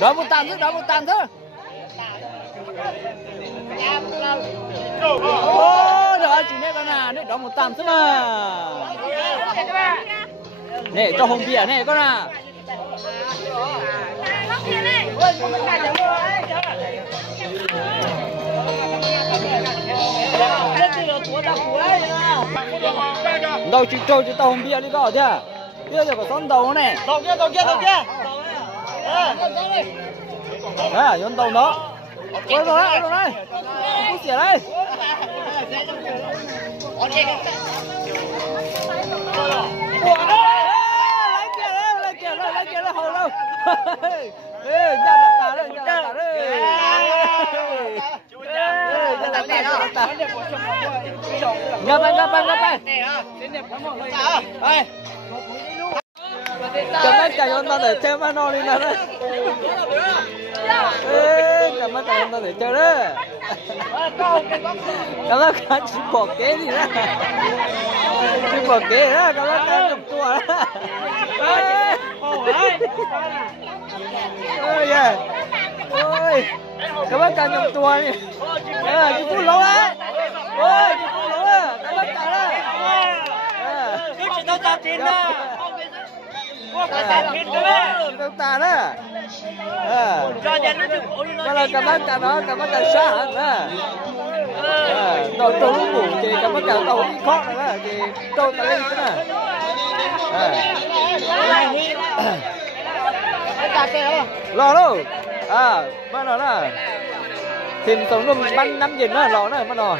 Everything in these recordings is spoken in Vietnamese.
Đó một tàn thứ. Ô, rồi chị này con nào, đấy đó một tàn thứ mà. Này cho hồng bia này con nào. Đâu chị trâu chị tao hồng bia đi có chứ. Bây giờ có con đầu này. Đầu kia. Đấy, con đầu đó. Ôi rồi đấy. Không xỉa đây. Lấy kia đây, hầu đâu. Ê, ra tà đây. Ngập đây. Cảm ơn cả chúng ta để chơi mà nó đi nào đấy. Cảm ơn cả chúng ta để chơi đấy. Cảm ơn cả chị bỏ kế gì đó. Chị bỏ kế đó, cảm ơn cả chụp chùa đó. Ôi, cảm ơn cả chụp chùa đi. Chị Phú Lỗ đấy. Ôi, chị Phú Lỗ à, cảm ơn cả đấy. Cứ chỉ tao trả tiền đó. Đâu ta đó. Cảm ơn cả nó, cảm ơn cả xã hẳn đó. Tôi lúc ngủ thì cảm ơn cả tàu đi khó nữa thì tôi ta lên thế này. Lò đâu. Bắt đầu đó. Tìm sống luôn bắn nắm gì nữa lò nữa bắt đầu.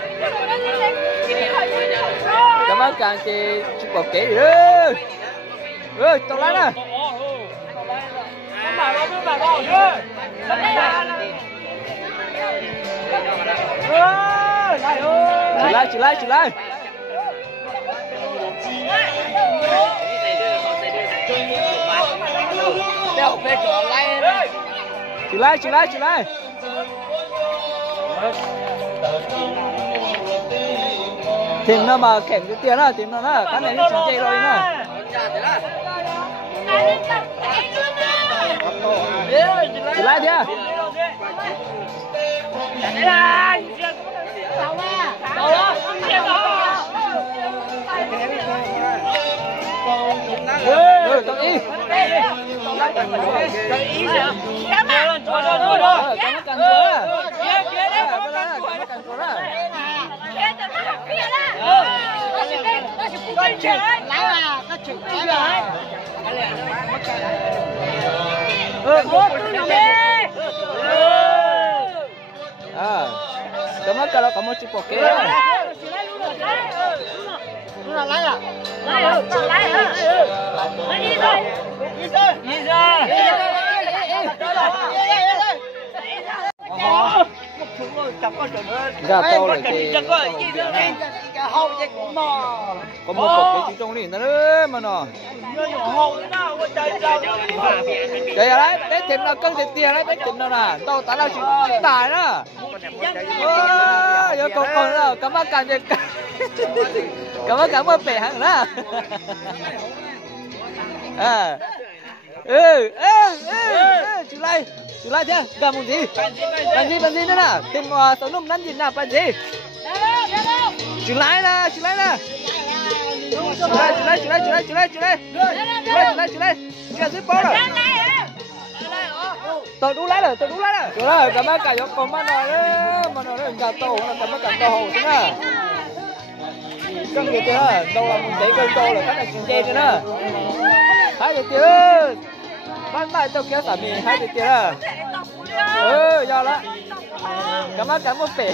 Cảm ơn cả chị bỏ kế đi ơi. Tao lấy nè. Chị lại. Chị lại. Tìm nó mà kẻm cái tiền đó, tìm nó đó, cái này nó chỉ chơi rồi nè. Chị lại chưa? Tao ý. Cảm ơn cả có một chút bọc kế. Nó lấy à? Lấy rồi. Đi rồi. Ra tao là cái có một cục cái trong này nó mà nó đấy đấy bé thịt nó cân thịt tiền đấy bé thịt nó nè tao tao chỉ tài đó giờ còn nữa cảm ơn cả cảm ơn cả bè hàng đó chú lại chứ cầm một gì bàn gì nữa nè tìm sống nôm nắn gì nè bàn gì chú lại nè chú lại giúp bố rồi tôi đu lại rồi rồi cảm ơn cả nhóm con mà nói đấy cả tàu cảm ơn cả tàu hồ thế nè cân gì thế hả đâu là mình để cân tô là cái này chuyện chê thế nè hai được chưa ban bài tao kéo tả mì hai được chưa do đó cảm ơn phê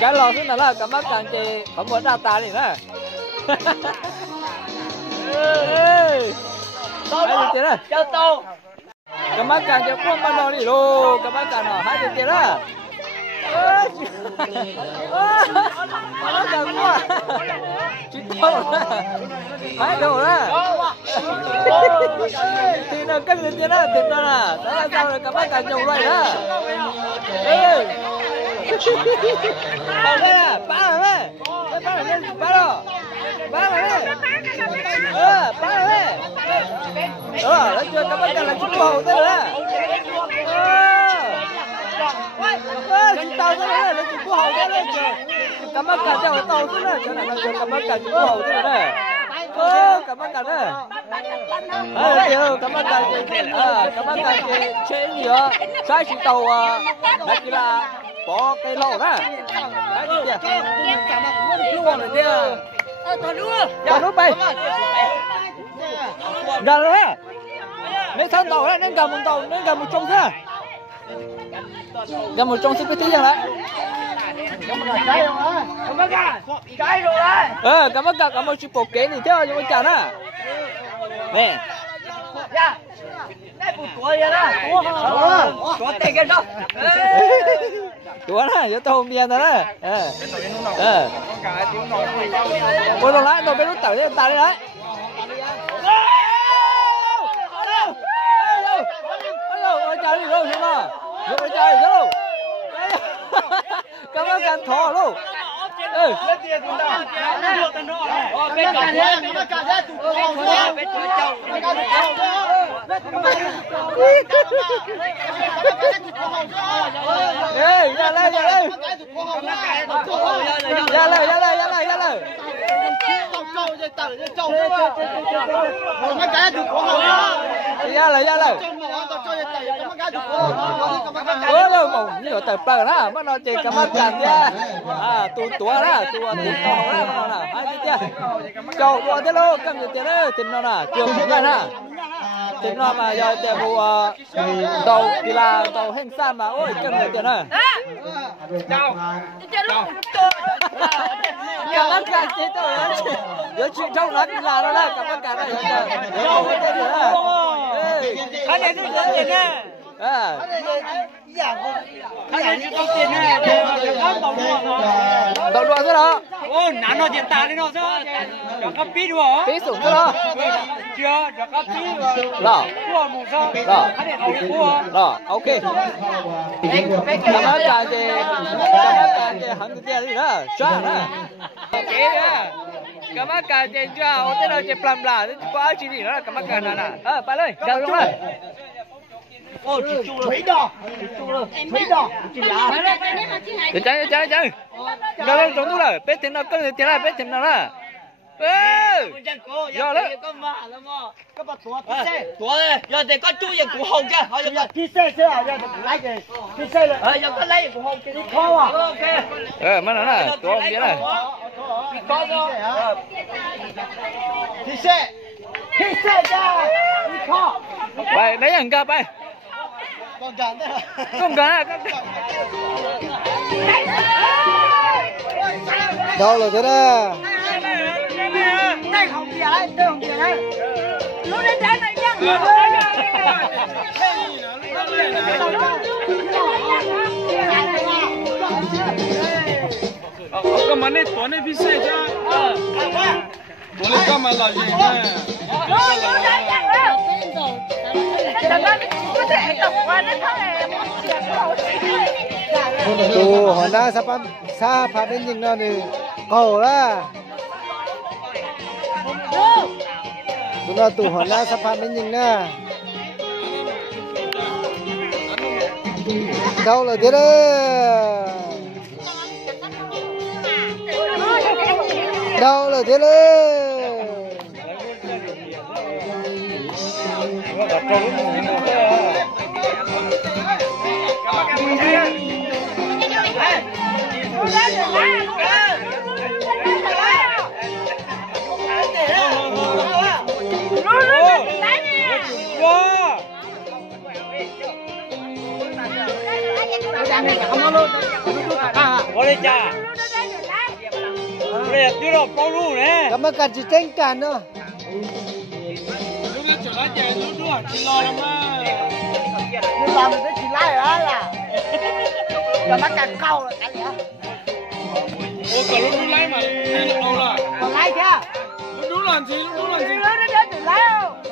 cái lò thế nào là cảm ơn càng chị có muốn ra ta này nè hai được chưa cảm ơn càng chị không bao giờ đi luôn cảm ơn càng nào hai được chưa đó nó cần quá chuyện đâu đó phải đâu đó thì nó cân lên trên đó thịt đó nè đó là sao rồi các bác cần dùng rồi đó không đây là ba rồi đấy ba rồi lên ba rồi ba rồi đấy ba rồi đấy đó là chưa các bác cần là chụp hậu thế rồi chị tàu thế này là chụp hậu thế này các bác cần cho tàu thế này cho này là các bác cần chụp hậu thế này cảm ơn cả đấy. Cảm ơn cả chế nhiều sai chỉ tàu là chỉ là bỏ cây lẩu đó. Đấy chị kìa. Luôn rồi kìa. Còn lúc bay. Gần rồi đấy. Nên thân tàu đấy, nên gần một tàu, nên gần một trong thế. Gần một trong thế cái tí rằng đấy. Cảm ơn cả. Cái rồi đấy. Cảm ơn cả, cảm ơn chị bộ kế này theo cho mình chào nè. Nè. Dạ. Đây bụt tuổi vậy đó. Có tiền cái đó. Tuổi nè, cho tôi miền đó đấy. Ôi nó lại, nó bên nó tẩu cho ta đi đấy. Ôi trời đi đâu xem nào. Ôi trời đi đâu. Cảm ơn càng thỏ luôn. Ra lên nhiều tập bờ đó mà nó chỉ cảm ơn cảm nha tu tua đó tu đó mà hai cái châu tua thế luôn cầm tiền đó tiền nó nè trường cái nè tiền nó mà giờ tiền vụ tàu thì là tàu hành san mà ôi cầm tiền này chào cảm ơn cả chế tàu nhớ chuyện trong nó là nó đấy cảm ơn cả này cái này tôi tiền nè tàu đua thế đó ô nán nó tiền ta đi nó chứ nó có pí đùa pí sủng thế đó chưa nó có pí đó cua mù sao đó đó ok cảm ơn cả chị hẳn cái gì đó chán đó cảm ơn cả chị cho ô thế nào chị làm là có chuyện gì đó cảm ơn cả nèไปเลยเดินลงเลยô thủy đỏ chỉ là chạy nó lên trốn thôi rồi bé tiền nó cân tiền là bé tiền nó là giờ đấy cái bát tua đây giờ thì có chú gì của hồng kia họ giờ phi xe à giờ lấy gì phi xe rồi giờ có lấy của hồng kia đi kho à ok mà nó là tua không biết này có đó phi xe ra đi kho bay lấy hàng ca bay con gắn đấy không gắn đâu là thế đó đây không gì đấy tôi không gì đấy nó đến trái này nhá cái mà này tuần này bị say chứ tuần này cái mà là gì nè tu Honda sa pha bên nhìn nó thì cổ啦tu nó tu Honda sa pha bên nhìn nè đâu là thế đó đâu là thế đó cảm ơn cả chị tranh cản nữa lúc đó trở lại chạy lúc đó chỉ lo lắm mà làm cái chỉ lại đó là Rồi bắt càng câu rồi cả lẽ. Ủa còn lúc đi lấy mà đi đâu là? Còn lấy chưa? Lúc làm gì? Lúc làm gì? Nó từ lấy không?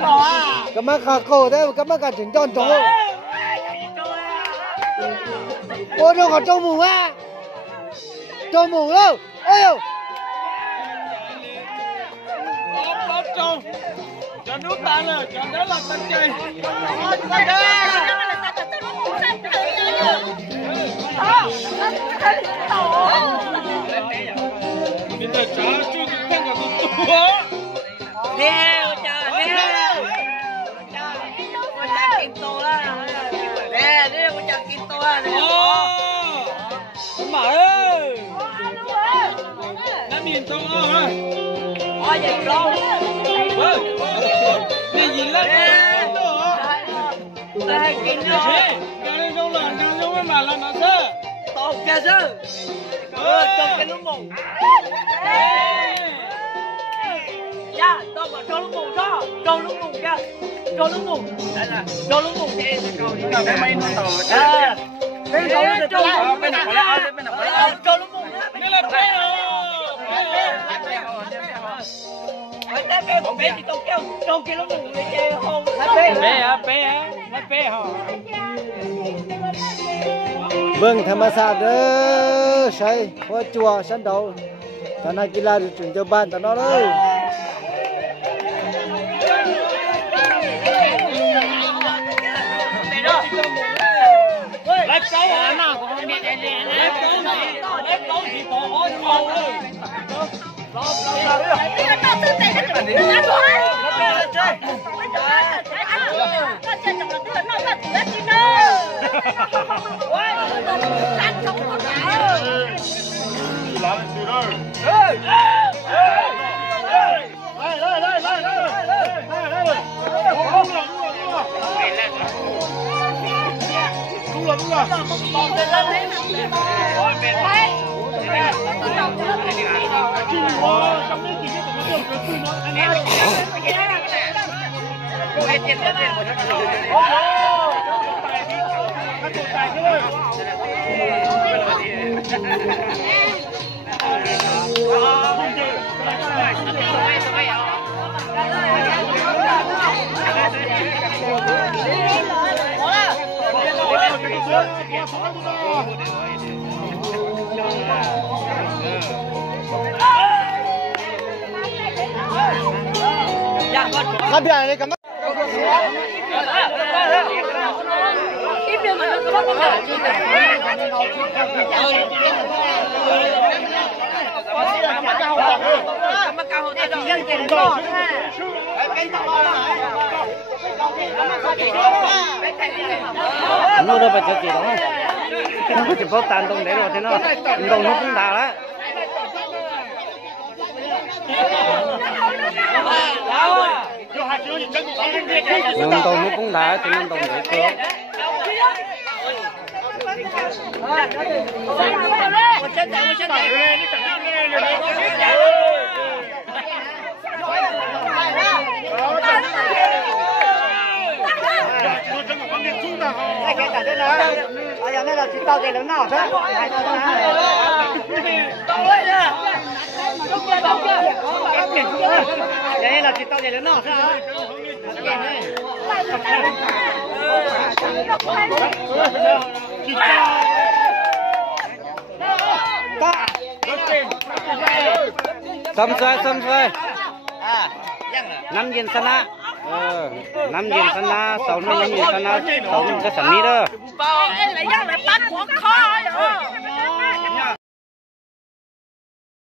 Bò à. Cái mắt khạc cổ thế, cái mắt cả chỉnh tròn chỗ. Ôi đâu còn trâu mù á. Trâu mù đâu. Ôi đâu. Bóp trâu. Cho nước ta là, cho đó là tanh chay. Bây giờ trả chưa được khăn cả tụi tua. Nè, cha, nè. Cha kim tô đó. Nè, nè, cha kim tô đó. Mà ơi. Nó miền Tây hả? Ôi vậy luôn. Cái gì lên đó? Đây kim đó. Cái này đâu là cái mà là nó sao? Tô kia chứ. Tô kia lúc mùng. Dạ, tôi mà cho lúc mùng đó. Cho lúc mùng kia. Cho lúc mùng. Đây là cho lúc mùng kia. Cái mấy nó tàu. Bên đó là cho lúc mùng. Cho lúc mùng. Đây là bé hả? Ở đây của bé thì tôi kêu lúc mùng để chơi không. Bé hả? Bé hả? Nó bé hả? Vâng, tham gia đó, say, hoa chùa, sân đầu, ta này kia là chuyển cho ban ta nó đấy. Lấy cấu hả? Lấy cấu thì có hỏi không ơi. Các bạn này cảm ơn. Im được mà nó có bắt cả chứ. Nó đâu phải chơi gì đó, nó chỉ có tàn đồng để rồi thế nó đồng nó cũng đào đấy. Nhưng đồng nó cũng đào thì nên đồng để cướp. Cái cả tên nói, ở nhà này là chỉ tao để lớn nào thế? Đây là chỉ tao để lớn nào thế? Xâm xoay. Năm viên sana. Năm viên sana, 6 năm viên sana, 6 cái sản mỹ đó. Lấy ra lại bắt của